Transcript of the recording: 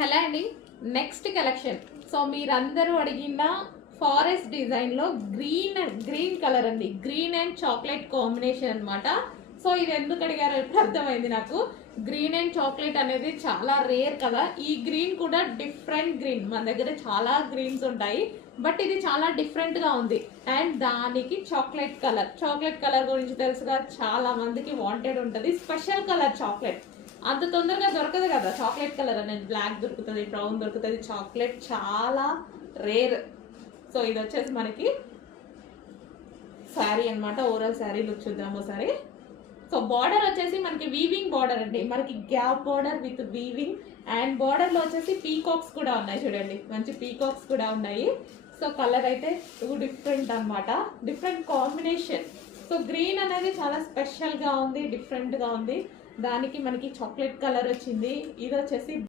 Hello అండి. Next collection. So మీరందరూ అడిగిన ఫారెస్ట్ డిజైన్లో గ్రీన్ కలర్ అండి. గ్రీన్ అండ్ చాక్లెట్ కాంబినేషన్ అనమాట. సో ఇది ఎందుకు అడిగారో ఇప్పుడు అర్థమైంది నాకు. గ్రీన్ అండ్ చాక్లెట్ అనేది చాలా రేర్ కదా. ఈ గ్రీన్ కూడా డిఫరెంట్ గ్రీన్. మన దగ్గర చాలా గ్రీన్స్ ఉంటాయి, బట్ ఇది చాలా డిఫరెంట్గా ఉంది. అండ్ దానికి చాక్లెట్ కలర్ గురించి తెలుసుగా, చాలా మందికి వాంటెడ్ ఉంటుంది. స్పెషల్ కలర్ చాక్లెట్ అంత తొందరగా దొరకదు కదా. చాక్లెట్ కలర్ అనేది బ్లాక్ దొరుకుతుంది, బ్రౌన్ దొరుకుతుంది, చాక్లెట్ చాలా రేర్. సో ఇది వచ్చేసి మనకి శారీ అనమాట. ఓవరాల్ శారీ లుక్ చూద్దాం ఒకసారి. సో బార్డర్ వచ్చేసి మనకి వీవింగ్ బార్డర్ అండి. మనకి gap border with weaving. And బార్డర్లో వచ్చేసి పీకాక్స్ కూడా ఉన్నాయి చూడండి, మంచి పీకాక్స్ కూడా ఉన్నాయి. సో కలర్ అయితే డిఫరెంట్ అనమాట, డిఫరెంట్ కాంబినేషన్. సో గ్రీన్ అనేది చాలా స్పెషల్గా ఉంది, డిఫరెంట్గా ఉంది. దానికి మనకి చాక్లెట్ కలర్ వచ్చింది. ఇది వచ్చేసి